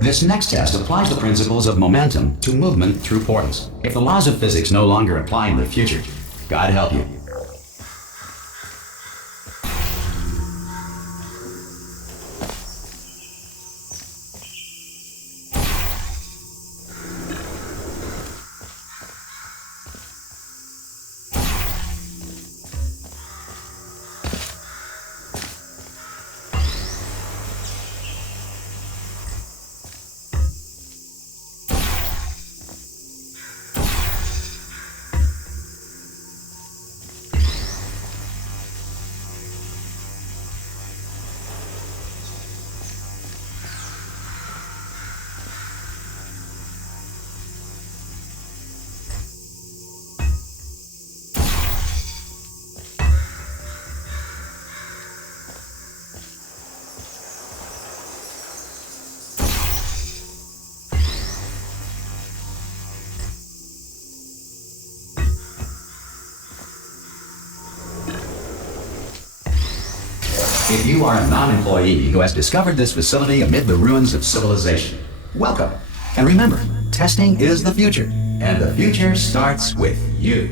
This next test applies the principles of momentum to movement through portals. If the laws of physics no longer apply in the future, God help you. If you are a non-employee who has discovered this facility amid the ruins of civilization, welcome. And remember, testing is the future, and the future starts with you.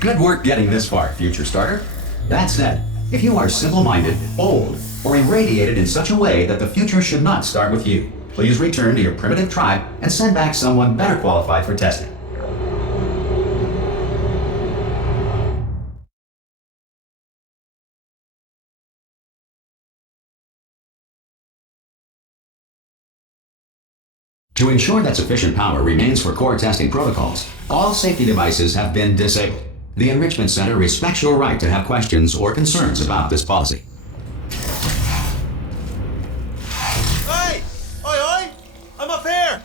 Good work getting this far, future starter. That said, if you are simple-minded, old, or irradiated in such a way that the future should not start with you, please return to your primitive tribe and send back someone better qualified for testing. To ensure that sufficient power remains for core testing protocols, all safety devices have been disabled. The Enrichment Center respects your right to have questions or concerns about this policy. Hey! Oi, oi! I'm up here!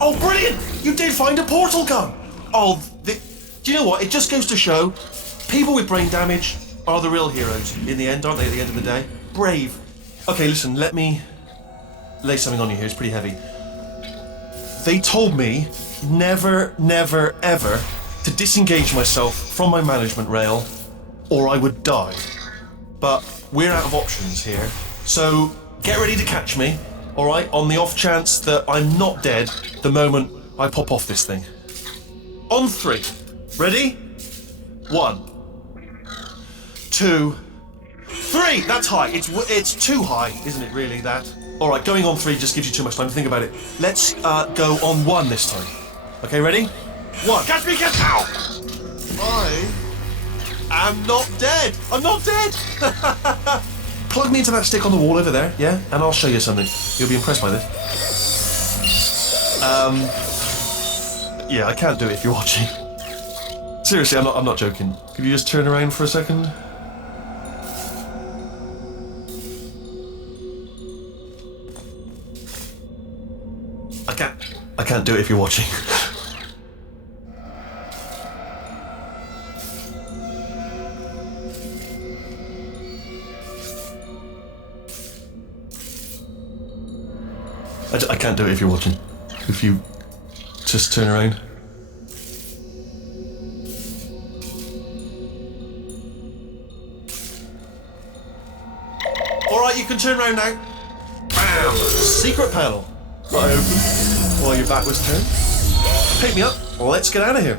Oh, brilliant! You did find a portal gun! Oh, do you know what? It just goes to show, people with brain damage are the real heroes in the end, aren't they, at the end of the day? Brave. Okay, listen, let me lay something on you here. It's pretty heavy. They told me never, never, ever to disengage myself from my management rail, or I would die. But we're out of options here, so get ready to catch me, alright, on the off chance that I'm not dead the moment I pop off this thing. On 3. Ready? 1, 2, 3! That's high. It's too high, isn't it, really, that? Alright, going on 3 just gives you too much time to think about it. Let's go on 1 this time. Okay, ready? 1. Catch me, catch! Ow! I am not dead! I'm not dead! Plug me into that stick on the wall over there, yeah? And I'll show you something. You'll be impressed by this. Yeah, I can't do it if you're watching. Seriously, I'm not joking. Could you just turn around for a second? I can't do it if you're watching. I can't do it if you're watching. If you just turn around. Alright, you can turn around now. Bam! Secret panel. I open while your back was turned. Pick me up. Let's get out of here.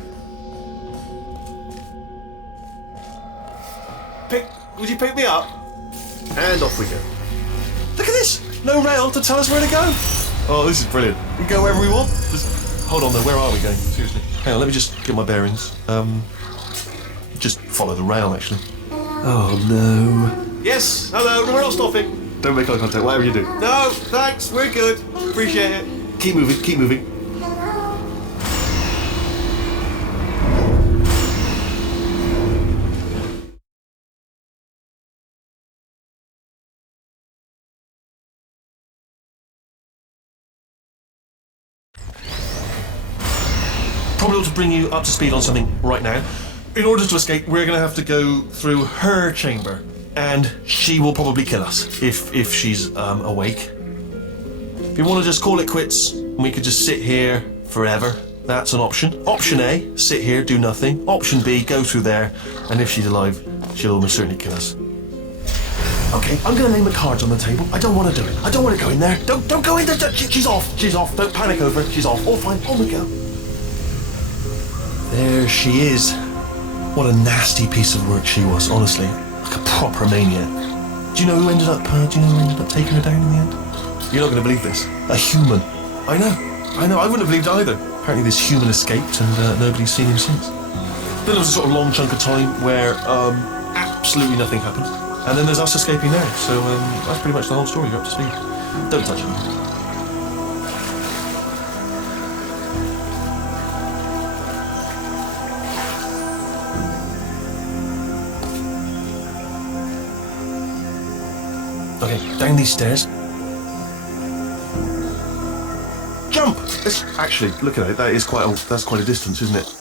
Would you pick me up? And off we go. Look at this! No rail to tell us where to go. Oh, this is brilliant. We can go wherever we want. Just hold on though, where are we going? Seriously. Hang on, let me just get my bearings. Just follow the rail actually. Oh no. Yes, hello, we're not stopping. Don't make eye contact, whatever you do. No, thanks, we're good. Appreciate it. Keep moving, keep moving. Probably ought to bring you up to speed on something right now. In order to escape, we're going to have to go through her chamber, and she will probably kill us if she's awake. If you want to just call it quits, and we could just sit here forever, that's an option. Option A, sit here, do nothing. Option B, go through there, and if she's alive, she'll almost certainly kill us. Okay, I'm going to lay my cards on the table. I don't want to do it. I don't want to go in there. Don't go in there. She's off. She's off. Don't panic over it. She's off. All fine. On we go. There she is. What a nasty piece of work she was, honestly. Like a proper maniac. Do you know who ended up taking her down in the end? You're not going to believe this. A human. I know. I wouldn't have believed either. Apparently this human escaped and nobody's seen him since. Then there was a sort of long chunk of time where absolutely nothing happened. And then there's us escaping now. So that's pretty much the whole story. You're up to speed. Don't touch it. Okay, down these stairs. Jump! Actually, look at it. That's quite a distance, isn't it?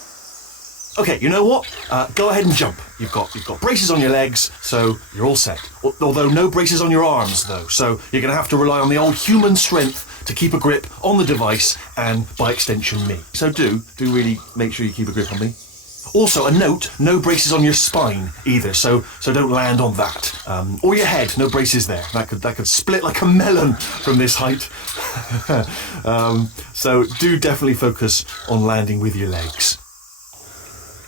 Okay, you know what? Go ahead and jump. You've got braces on your legs, so you're all set. Although no braces on your arms, though. So you're going to have to rely on the old human strength to keep a grip on the device, and by extension, me. So do really make sure you keep a grip on me. Also, a note, no braces on your spine either, so don't land on that. Or your head, no braces there. That could split like a melon from this height. So do definitely focus on landing with your legs.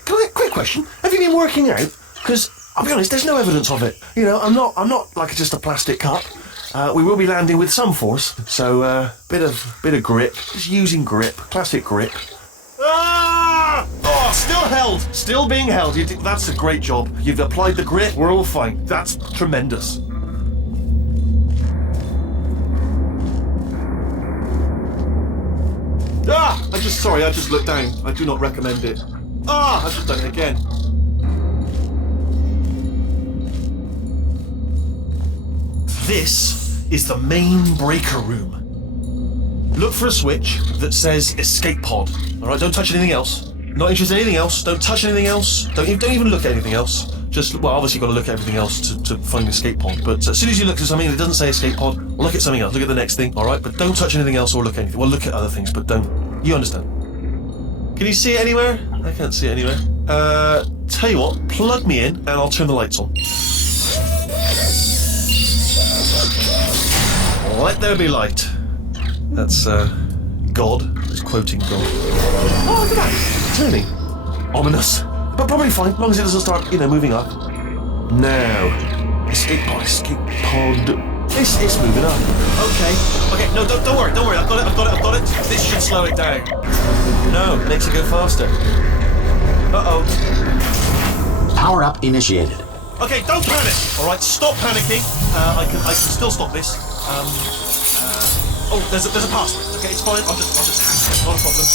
Quick question, have you been working out? Because I'll be honest, there's no evidence of it. You know, I'm not like just a plastic cup. We will be landing with some force, so bit of grip, just using grip, classic grip. Ah! Oh, still held. Still being held. That's a great job. You've applied the grip. We're all fine. That's tremendous. Ah! I just looked down. I do not recommend it. Ah! I've just done it again. This is the main breaker room. Look for a switch that says escape pod. Alright, don't touch anything else. Not interested in anything else. Don't touch anything else. Don't even look at anything else. Just, well, obviously you've got to look at everything else to find escape pod. But as soon as you look at something that doesn't say escape pod, well, look at something else. Look at the next thing, alright? But don't touch anything else or look at anything. Well, look at other things, but don't. You understand? Can you see it anywhere? I can't see it anywhere. Tell you what, plug me in and I'll turn the lights on. Let there be light. That's, God. Just quoting God. Oh, look at that. Turning. Ominous. But probably fine, as long as it doesn't start, moving up. Now. Escape pod. It's moving up. Okay, no, don't worry. I've got it. This should slow it down. No, makes it go faster. Uh-oh. Power up initiated. Okay, don't panic. All right, stop panicking. I can still stop this. There's a password. Okay, it's fine. I'll just hack it. Not a problem.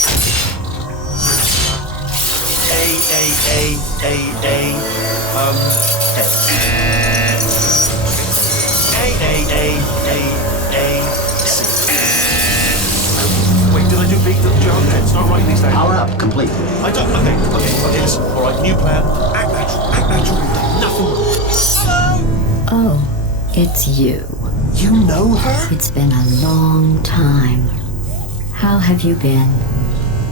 Wait, did I do big? It's not writing these down. Power up complete. I don't. Okay, listen. All right, new plan. Act natural. Nothing wrong. Oh, it's you. You know her? It's been a long time. How have you been?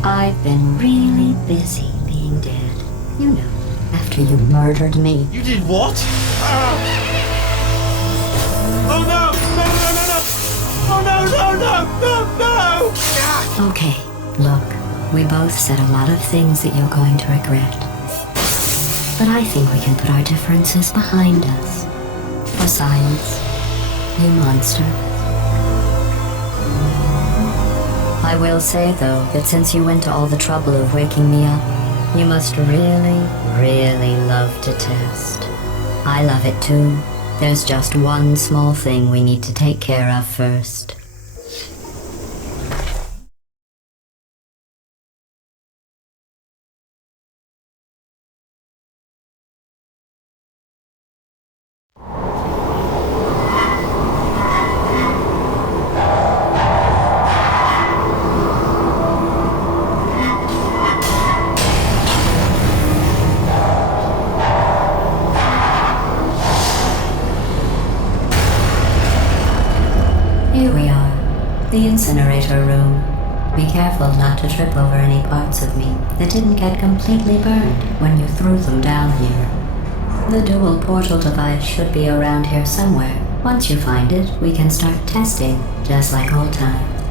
I've been really busy being dead. You know, after you murdered me. You did what? Oh no! Oh no! Okay, look, we both said a lot of things that you're going to regret. But I think we can put our differences behind us. For science, you monster. I will say, though, that since you went to all the trouble of waking me up, you must really, really love to test. I love it too. There's just one small thing we need to take care of first. Here we are, the incinerator room. Be careful not to trip over any parts of me that didn't get completely burned when you threw them down here. The dual portal device should be around here somewhere. Once you find it, we can start testing, just like old times.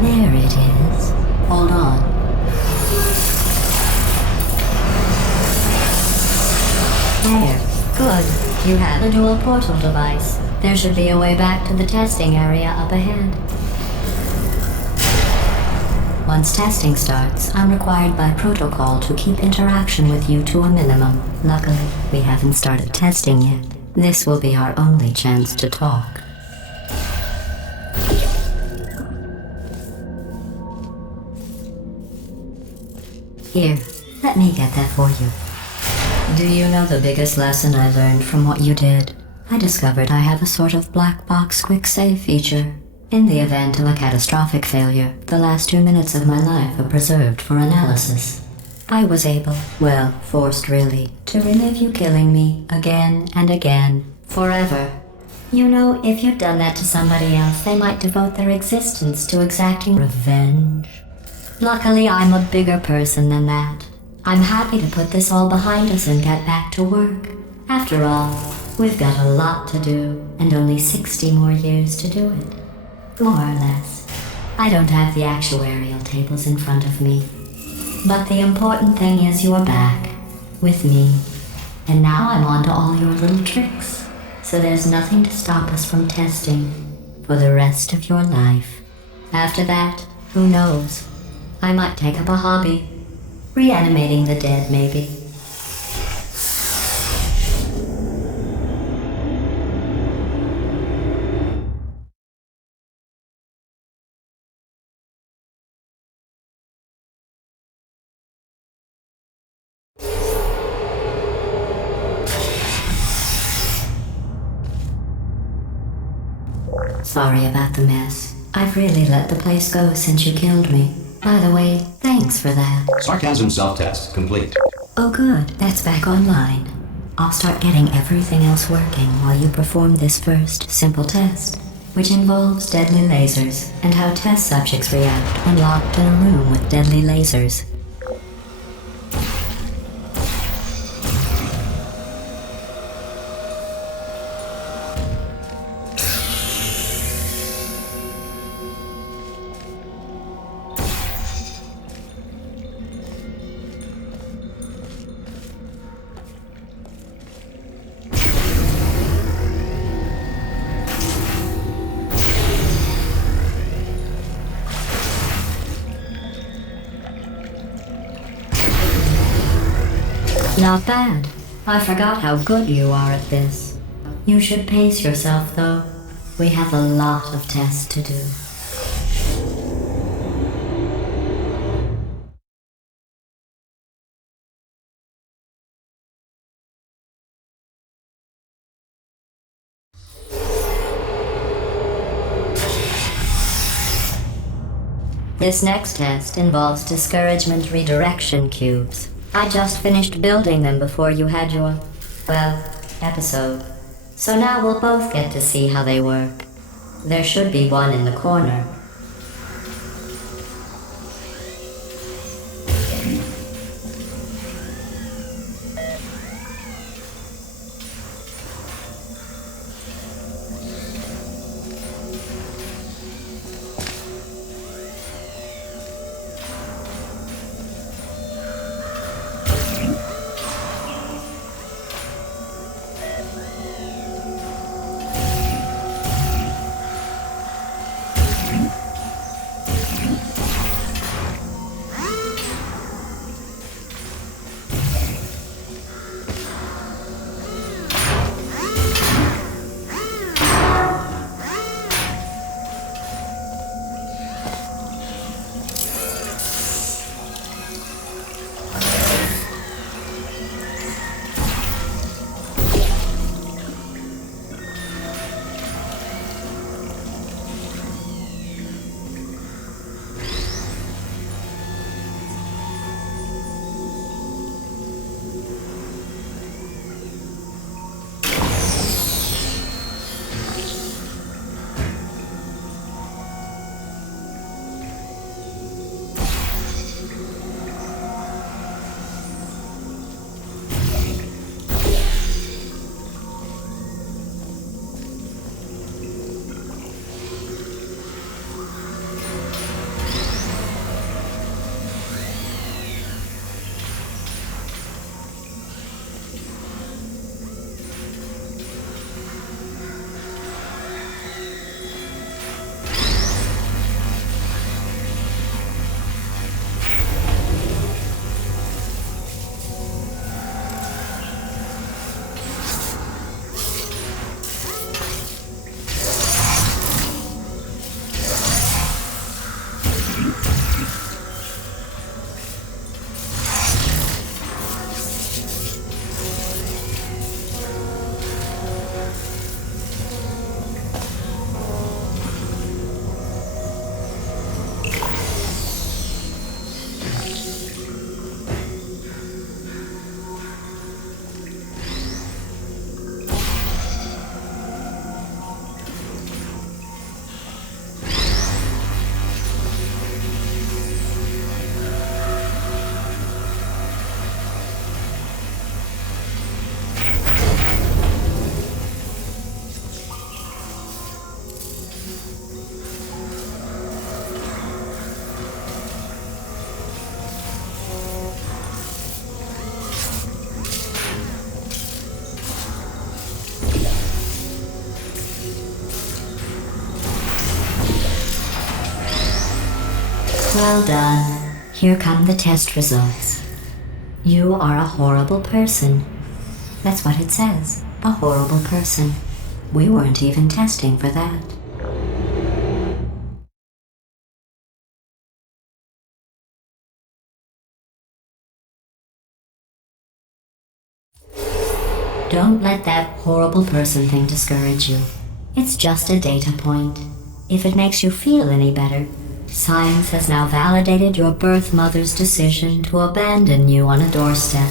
There it is. Hold on. There. Good. You have a dual portal device. There should be a way back to the testing area up ahead. Once testing starts, I'm required by protocol to keep interaction with you to a minimum. Luckily, we haven't started testing yet. This will be our only chance to talk. Here, let me get that for you. Do you know the biggest lesson I learned from what you did? I discovered I have a sort of black box quick save feature. In the event of a catastrophic failure, the last 2 minutes of my life are preserved for analysis. I was able, well, forced really, to relive you killing me again and again, forever. You know, if you'd done that to somebody else, they might devote their existence to exacting revenge. Luckily, I'm a bigger person than that. I'm happy to put this all behind us and get back to work. After all, we've got a lot to do, and only 60 more years to do it. More or less. I don't have the actuarial tables in front of me. But the important thing is you're back, with me. And now I'm on to all your little tricks. So there's nothing to stop us from testing for the rest of your life. After that, who knows? I might take up a hobby. Reanimating the dead, maybe. Sorry about the mess. I've really let the place go since you killed me. By the way, thanks for that. Sarcasm self-test complete. Oh good, that's back online. I'll start getting everything else working while you perform this first simple test, which involves deadly lasers and how test subjects react when locked in a room with deadly lasers. Not bad. I forgot how good you are at this. You should pace yourself, though. We have a lot of tests to do. This next test involves discouragement redirection cubes. I just finished building them before you had your, episode. So now we'll both get to see how they work. There should be one in the corner. Well done. Here come the test results. You are a horrible person. That's what it says. A horrible person. We weren't even testing for that. Don't let that horrible person thing discourage you. It's just a data point. If it makes you feel any better, science has now validated your birth mother's decision to abandon you on a doorstep.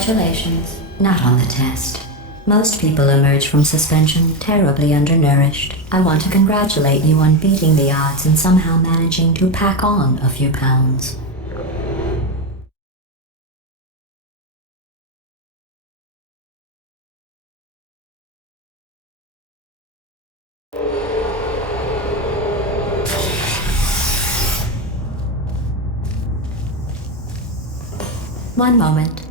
Congratulations. Not on the test. Most people emerge from suspension terribly undernourished. I want to congratulate you on beating the odds and somehow managing to pack on a few pounds. One moment.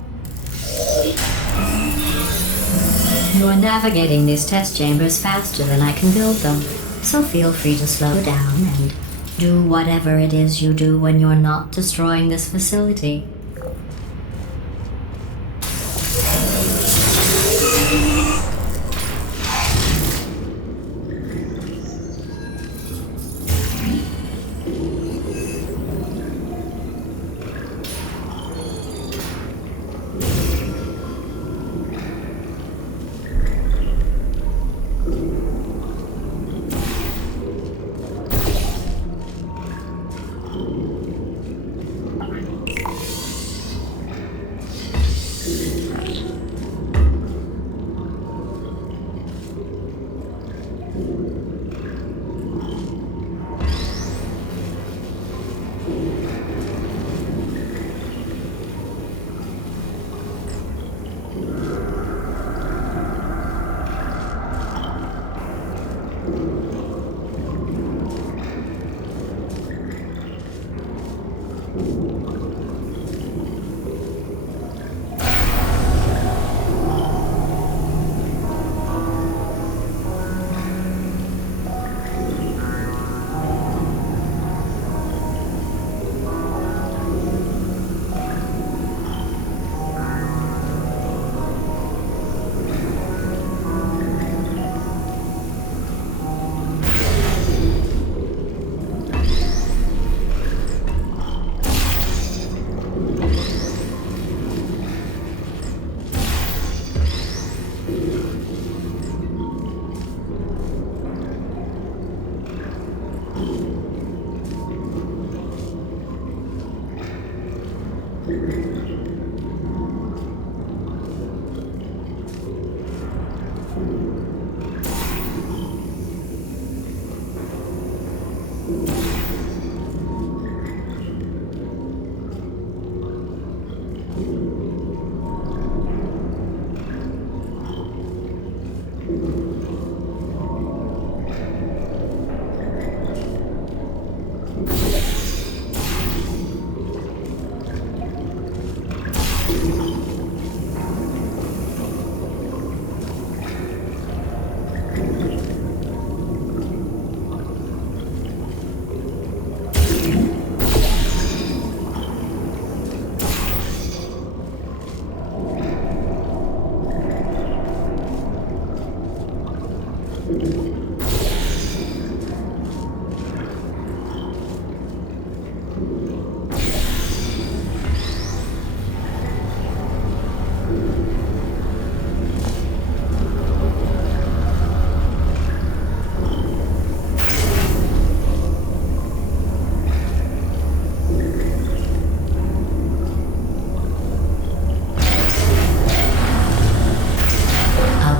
You are navigating these test chambers faster than I can build them, so feel free to slow down and do whatever it is you do when you're not destroying this facility.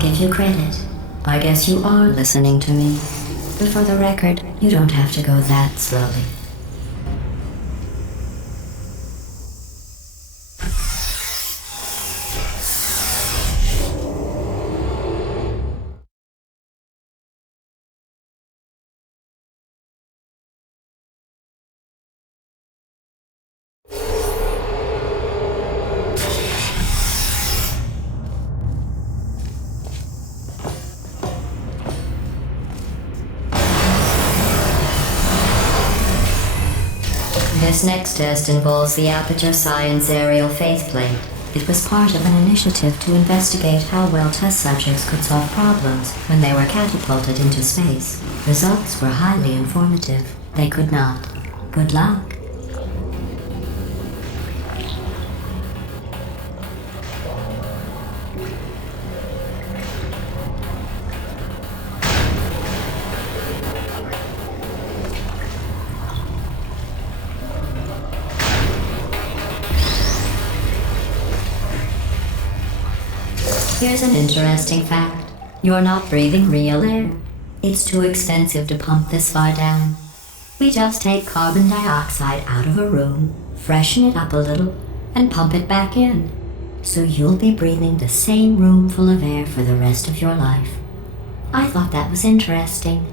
Give you credit. I guess you are listening to me. But for the record, you don't have to go that slowly. This next test involves the Aperture Science Aerial Faith Plate. It was part of an initiative to investigate how well test subjects could solve problems when they were catapulted into space. Results were highly informative. They could not. Good luck. Here's an interesting fact. You're not breathing real air. It's too expensive to pump this far down. We just take carbon dioxide out of a room, freshen it up a little, and pump it back in. So you'll be breathing the same room full of air for the rest of your life. I thought that was interesting.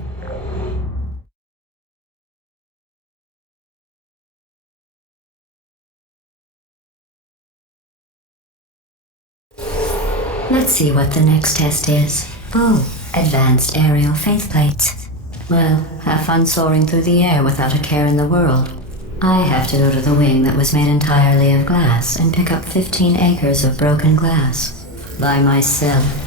Let's see what the next test is. Oh, advanced aerial faceplates. Well, have fun soaring through the air without a care in the world. I have to go to the wing that was made entirely of glass and pick up 15 acres of broken glass. By myself.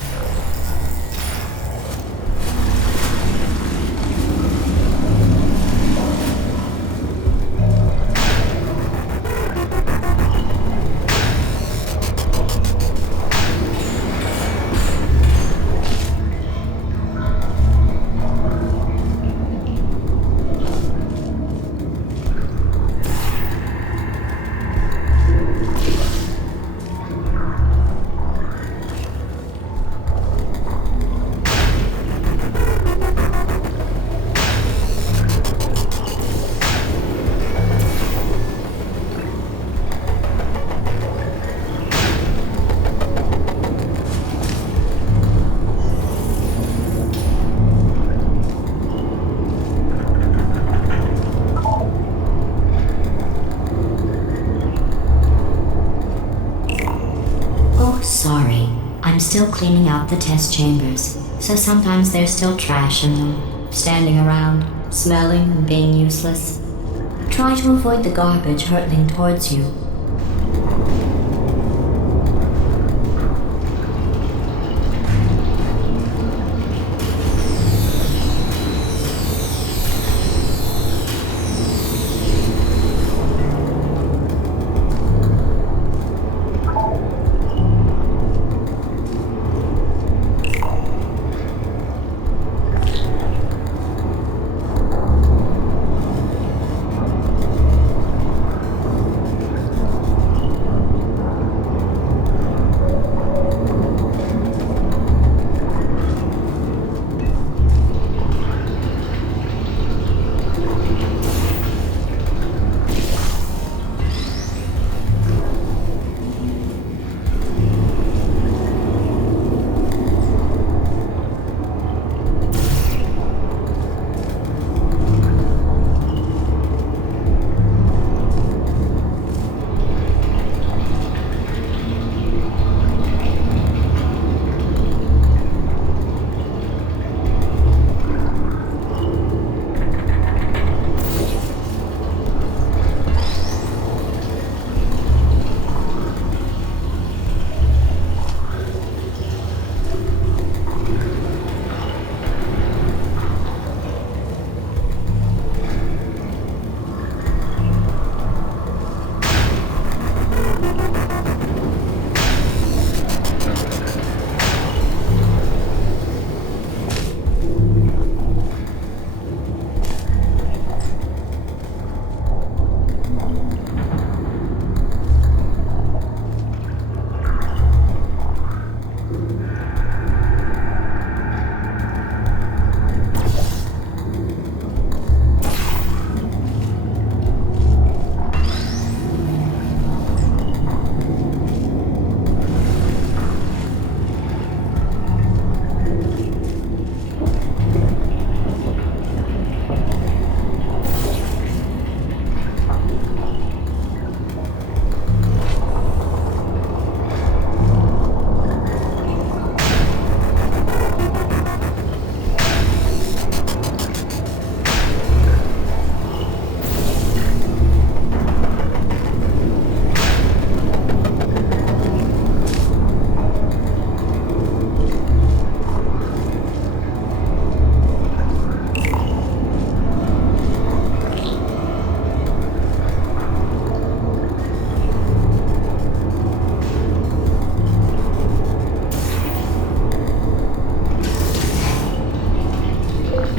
Sorry, I'm still cleaning out the test chambers, so sometimes there's still trash in them, standing around, smelling and being useless. Try to avoid the garbage hurtling towards you.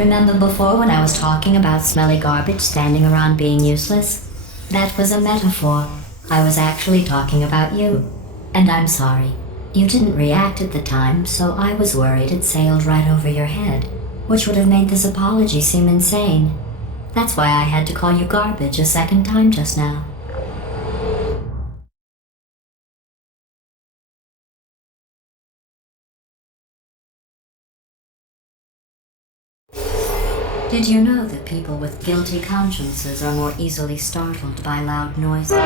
Remember before when I was talking about smelly garbage standing around being useless? That was a metaphor. I was actually talking about you. And I'm sorry. You didn't react at the time, so I was worried it sailed right over your head, which would have made this apology seem insane. That's why I had to call you garbage a second time just now. Did you know that people with guilty consciences are more easily startled by loud noises?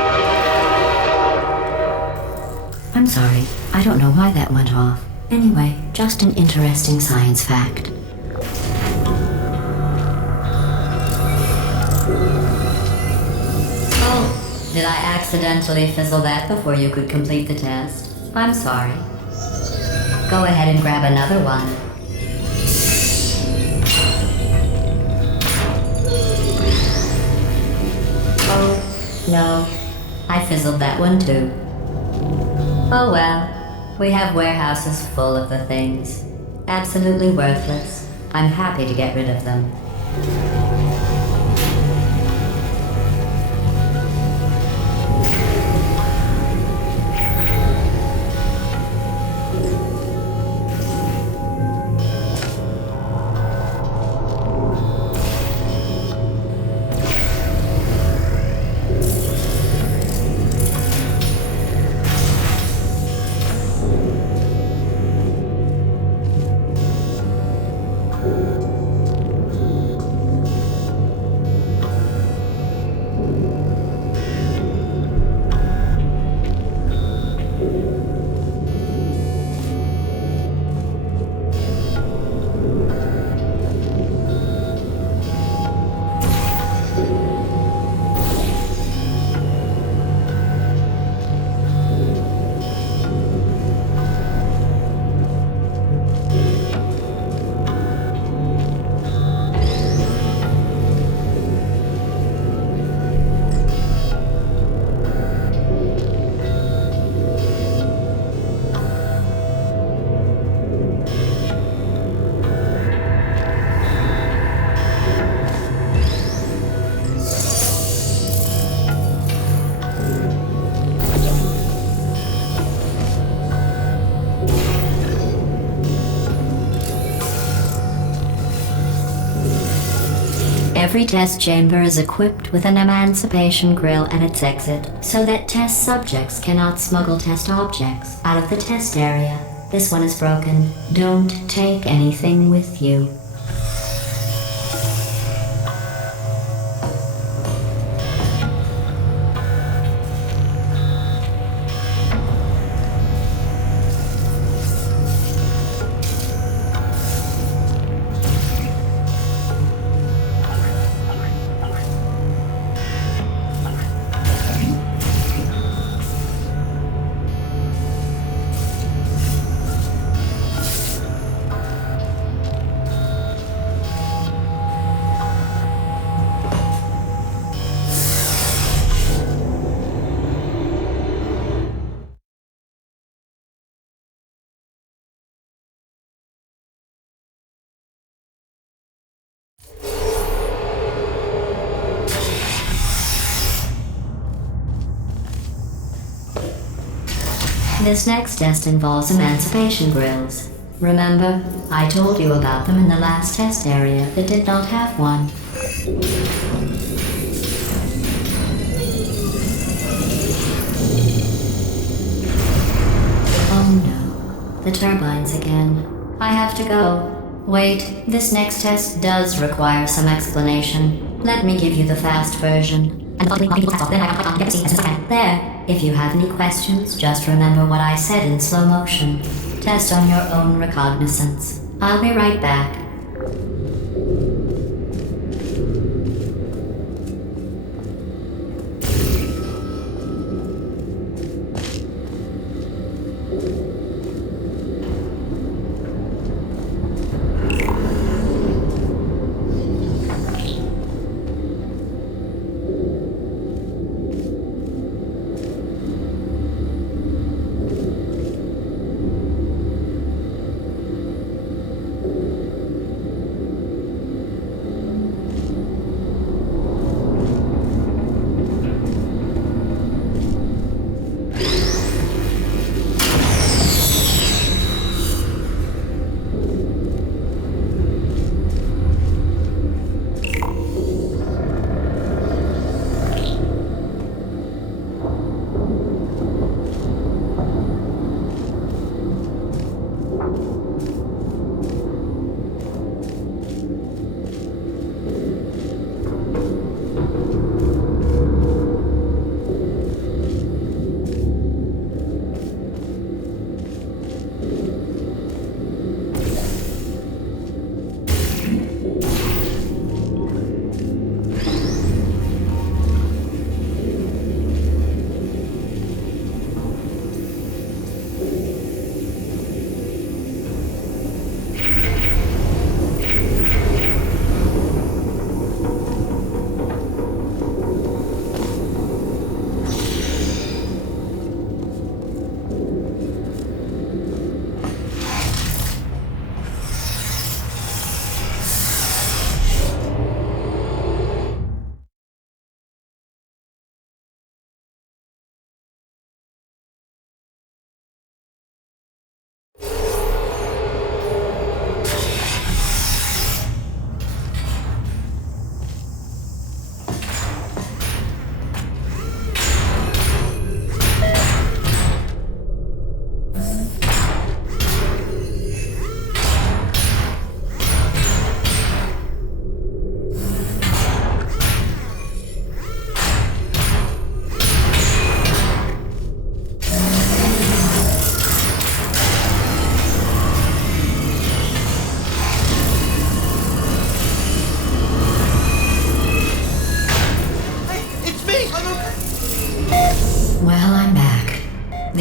I'm sorry, I don't know why that went off. Anyway, just an interesting science fact. Oh, did I accidentally fizzle that before you could complete the test? I'm sorry. Go ahead and grab another one. Oh, no. I fizzled that one too. Oh well. We have warehouses full of the things. Absolutely worthless. I'm happy to get rid of them. Every test chamber is equipped with an emancipation grill at its exit, so that test subjects cannot smuggle test objects out of the test area. This one is broken. Don't take anything with you. This next test involves emancipation grills. Remember, I told you about them in the last test area that did not have one. Oh no, the turbines again. I have to go. Wait, this next test does require some explanation. Let me give you the fast version. There. If you have any questions, just remember what I said in slow motion. Test on your own recognizance. I'll be right back.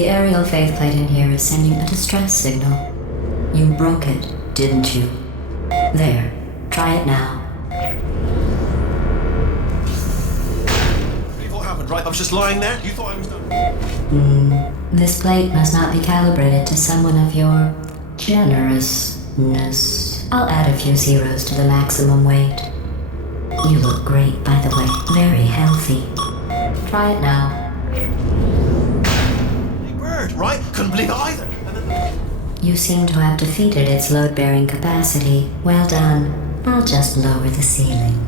The aerial faceplate in here is sending a distress signal. You broke it, didn't you? There. Try it now. What happened, right? I was just lying there. You thought I was done. This plate must not be calibrated to someone of your generousness. I'll add a few zeros to the maximum weight. You look great, by the way. Very healthy. Try it now. Big bird, right? Couldn't believe it either. And then... You seem to have defeated its load-bearing capacity. Well done. I'll just lower the ceiling.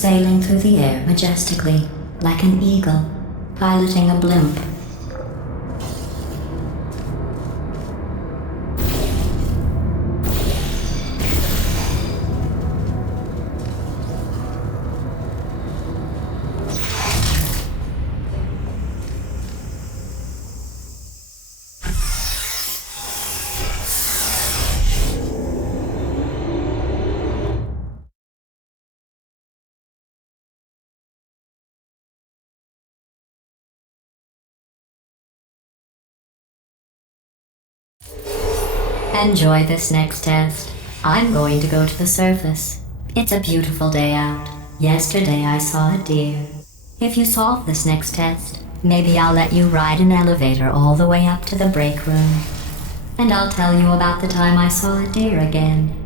sailing through the air majestically, like an eagle, piloting a blimp. Enjoy this next test. I'm going to go to the surface. It's a beautiful day out. Yesterday I saw a deer. If you solve this next test, maybe I'll let you ride an elevator all the way up to the break room. And I'll tell you about the time I saw a deer again.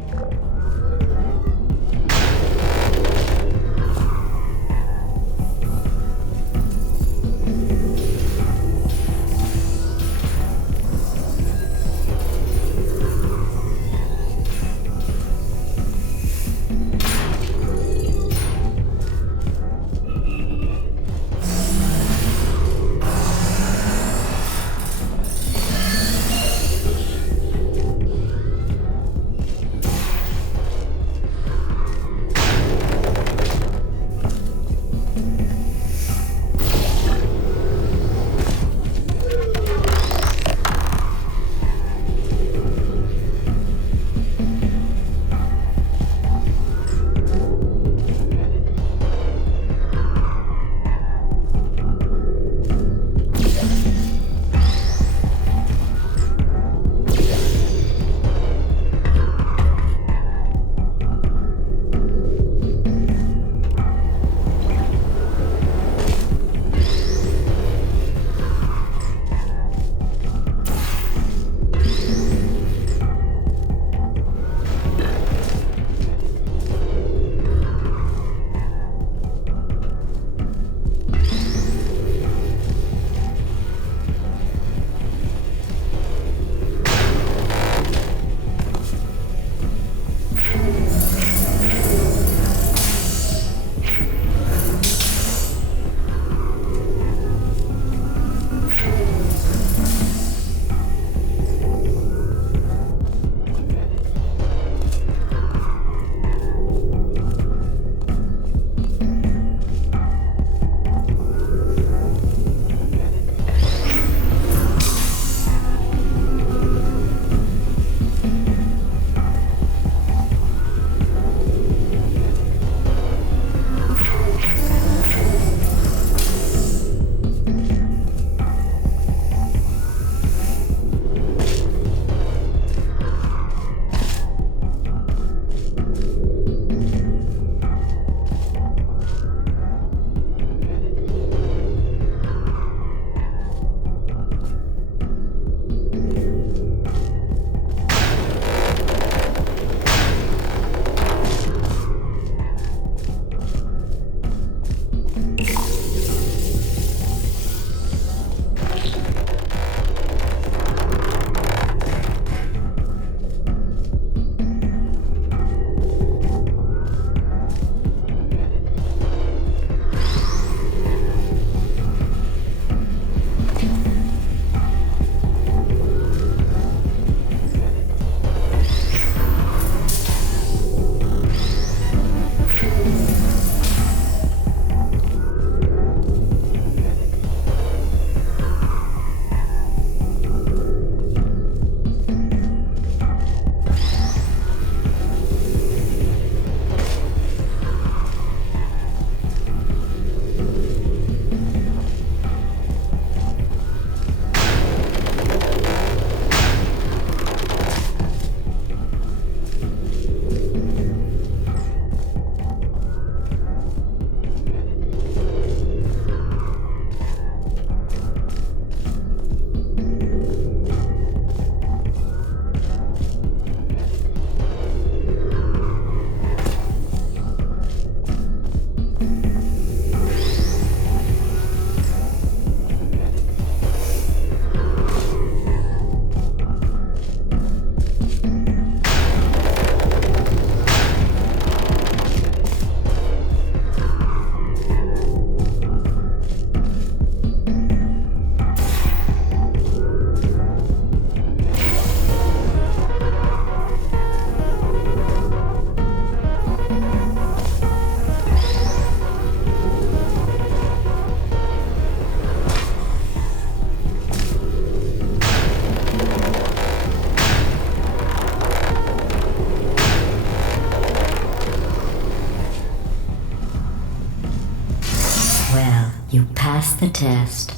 you passed the test.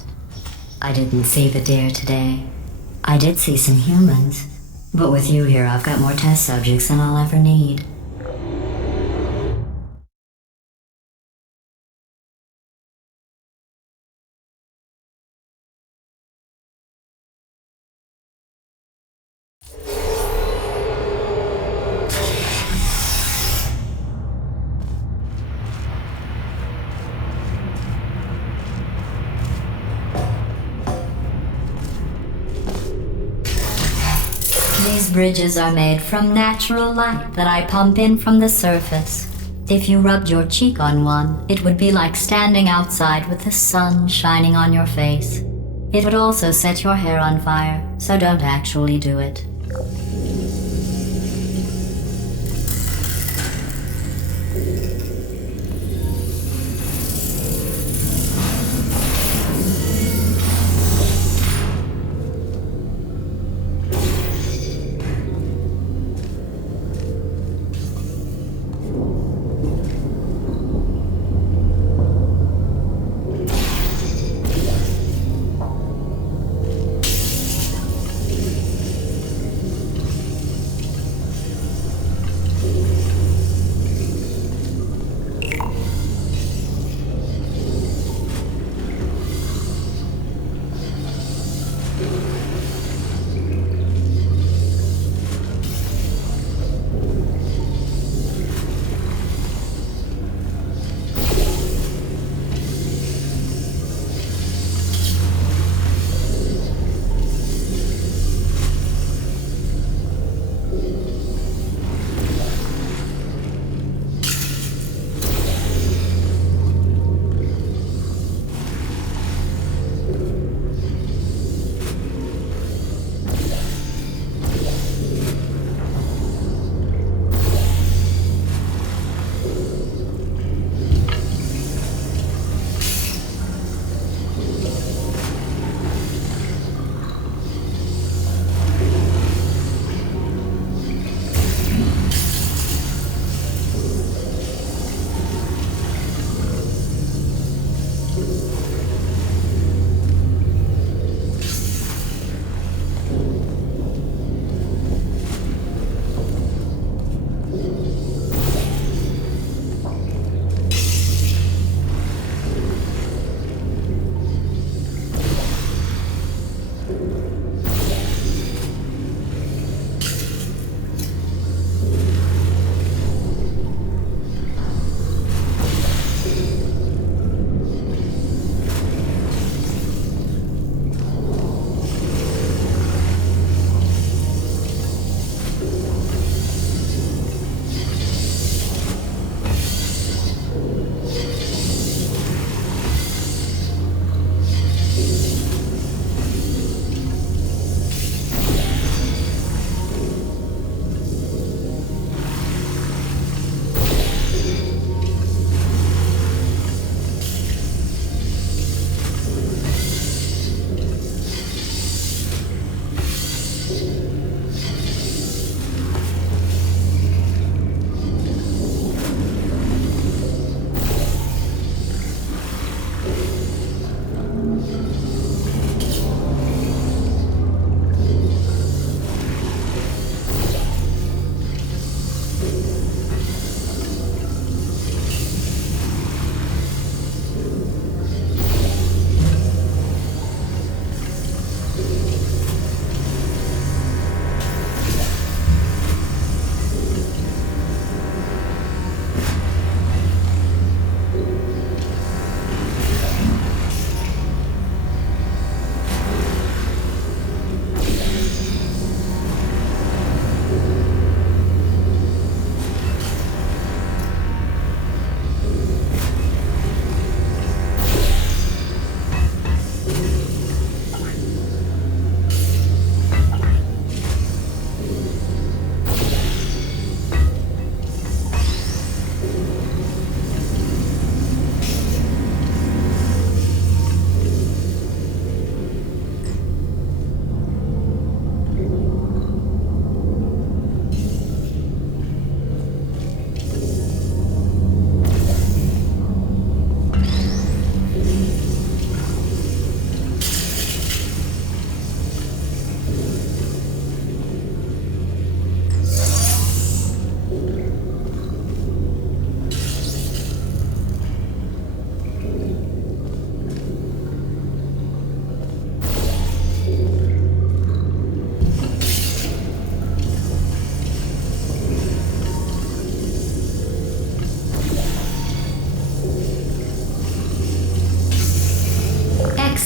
I didn't see the deer today. I did see some humans. But with you here, I've got more test subjects than I'll ever need. These bridges are made from natural light that I pump in from the surface. If you rubbed your cheek on one, it would be like standing outside with the sun shining on your face. It would also set your hair on fire, so don't actually do it.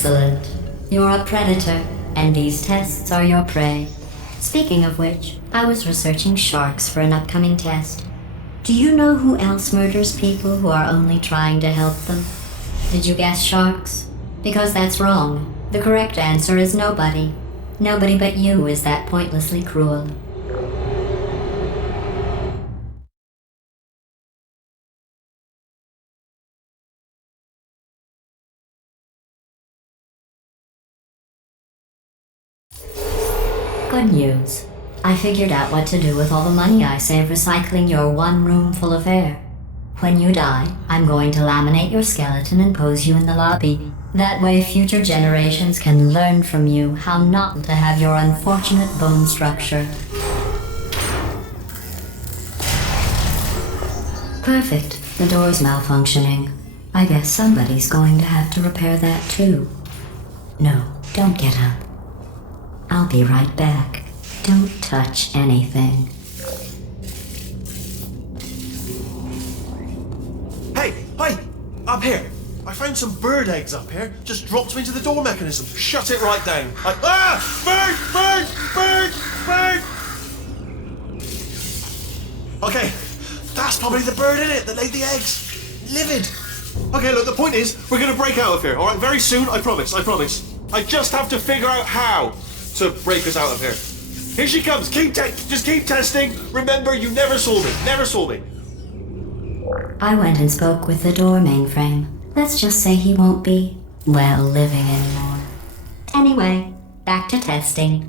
Excellent. You're a predator, and these tests are your prey. Speaking of which, I was researching sharks for an upcoming test. Do you know who else murders people who are only trying to help them? Did you guess sharks? Because that's wrong. The correct answer is nobody. Nobody but you is that pointlessly cruel. Good news. I figured out what to do with all the money I save recycling your one room full of air. When you die, I'm going to laminate your skeleton and pose you in the lobby. That way future generations can learn from you how not to have your unfortunate bone structure. Perfect. The door's malfunctioning. I guess somebody's going to have to repair that too. No, don't get up. I'll be right back. Don't touch anything. Hey, hi! Up here! I found some bird eggs up here. Just dropped them into the door mechanism. Shut it right down. Bird! Okay, that's probably the bird in it that laid the eggs. Livid. Okay, look, the point is, we're gonna break out of here, alright? Very soon, I promise. I just have to figure out how to break us out of here. Here she comes. Just keep testing. Remember, you never saw me. I went and spoke with the door mainframe. Let's just say he won't be, well, living anymore. Anyway, back to testing.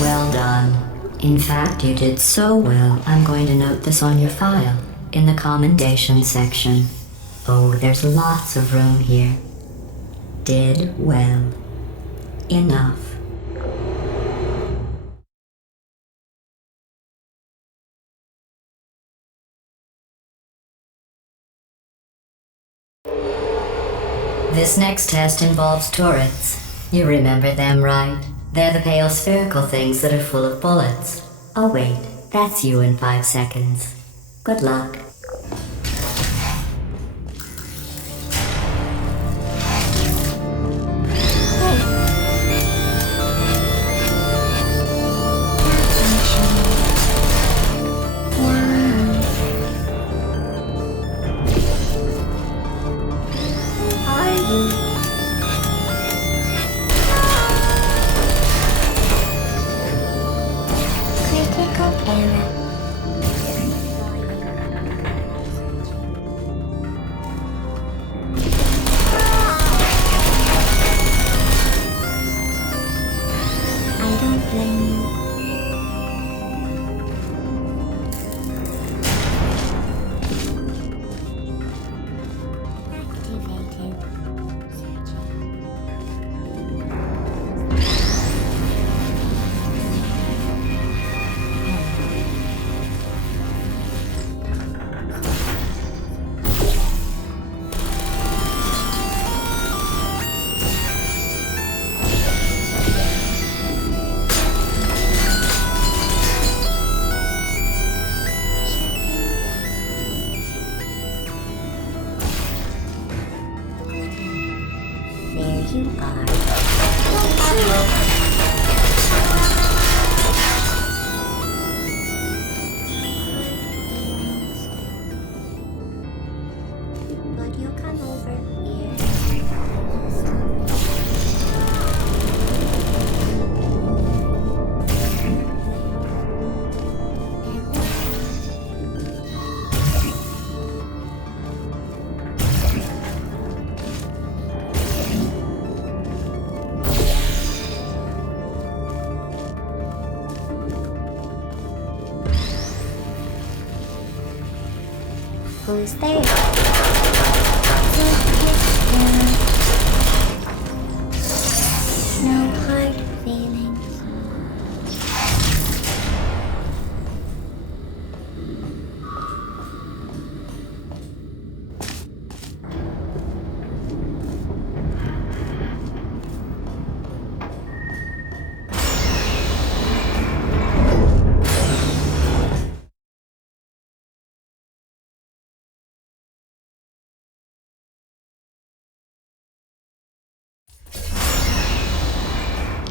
Well done. In fact, you did so well, I'm going to note this on your file, in the commendation section. Oh, there's lots of room here. Did well. Enough. This next test involves turrets. You remember them, right? They're the pale spherical things that are full of bullets. Oh wait, that's you in 5 seconds. Good luck. But you come over here. Who's there? No hard feelings.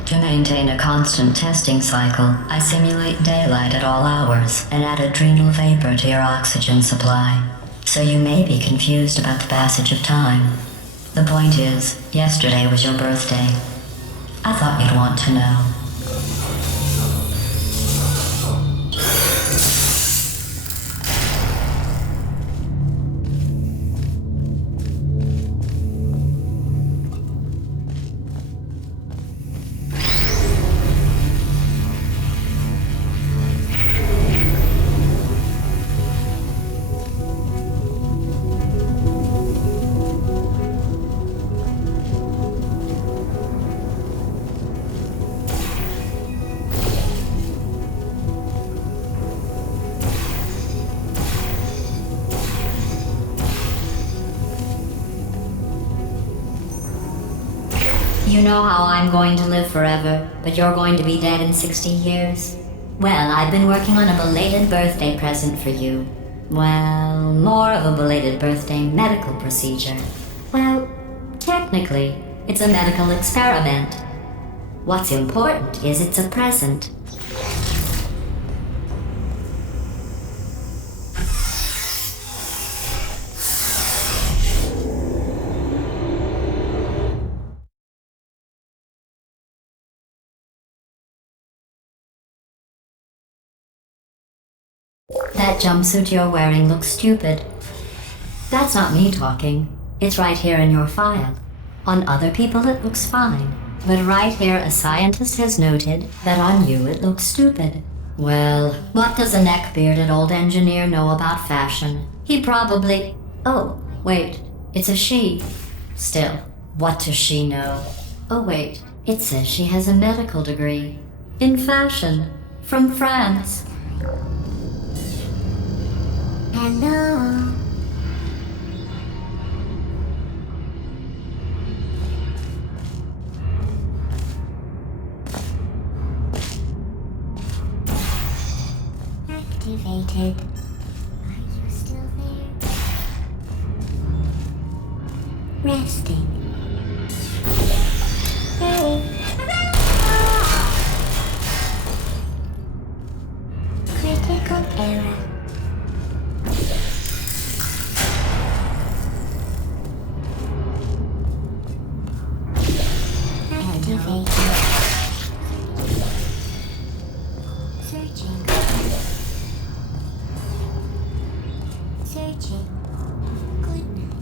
To maintain a constant testing cycle, I simulate daylight at all hours and add adrenal vapor to your oxygen supply. So you may be confused about the passage of time. The point is, yesterday was your birthday. I thought you'd want to know. You know how I'm going to live forever, but you're going to be dead in 60 years? Well, I've been working on a belated birthday present for you. Well, more of a belated birthday medical procedure. Well, technically, it's a medical experiment. What's important is it's a present. That jumpsuit you're wearing looks stupid. That's not me talking. It's right here in your file. On other people it looks fine. But right here a scientist has noted that on you it looks stupid. Well, what does a neck-bearded old engineer know about fashion? He probably... Oh, wait. It's a she. Still, what does she know? Oh wait, it says she has a medical degree. In fashion. From France. Hello. Activated. Are you still there? Resting. Hey. Critical error. Activated. Searching. Searching. Good night.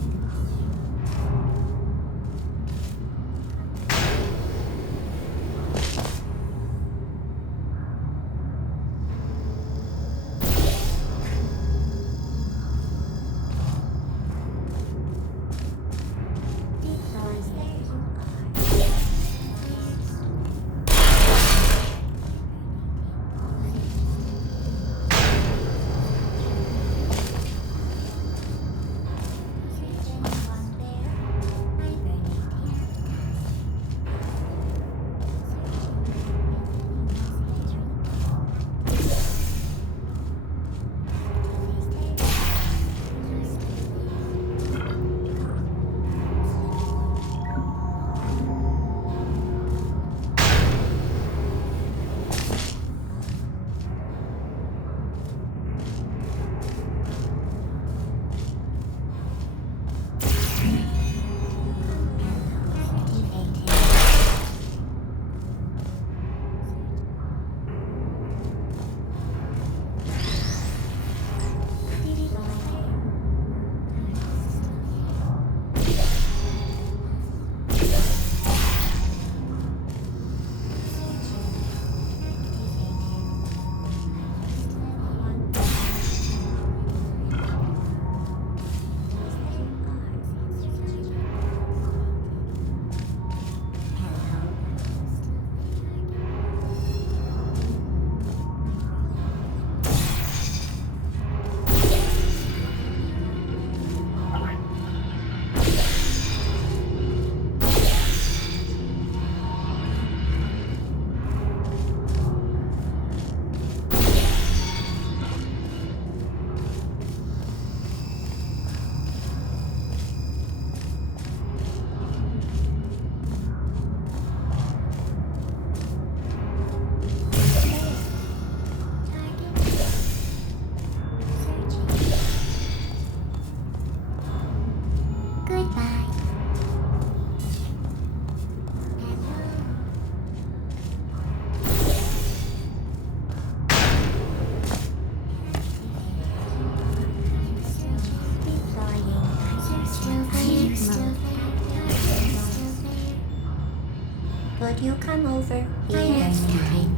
Would you come over here next time?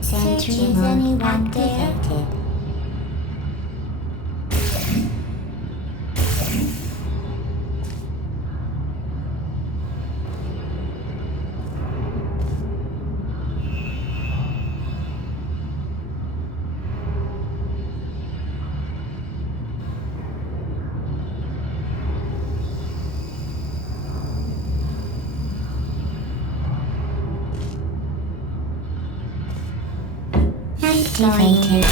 Sentry mode activated. Activated.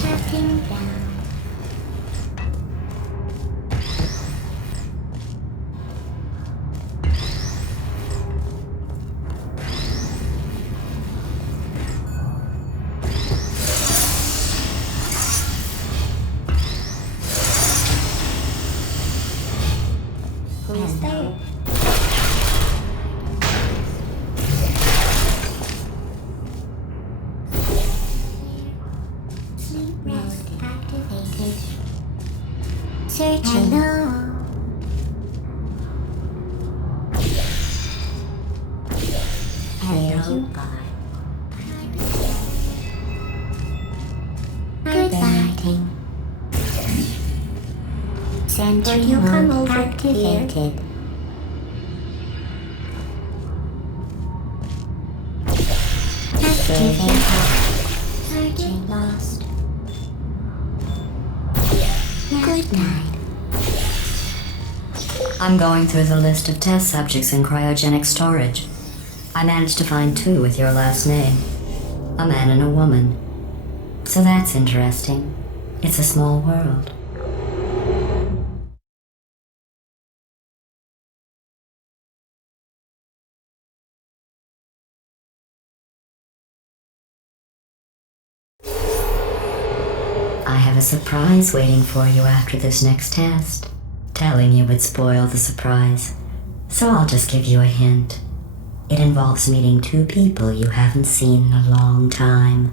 Shutting down. Who's there? Sleep rest activated. Searching. Hello. Hello. Goodbye. Sentry mode activated. Activated. Searching lost. Good night. I'm going through the list of test subjects in cryogenic storage. I managed to find 2 with your last name. A man and a woman. So that's interesting. It's a small world. I have a surprise waiting for you after this next test. Telling you would spoil the surprise. So I'll just give you a hint. It involves meeting 2 people you haven't seen in a long time.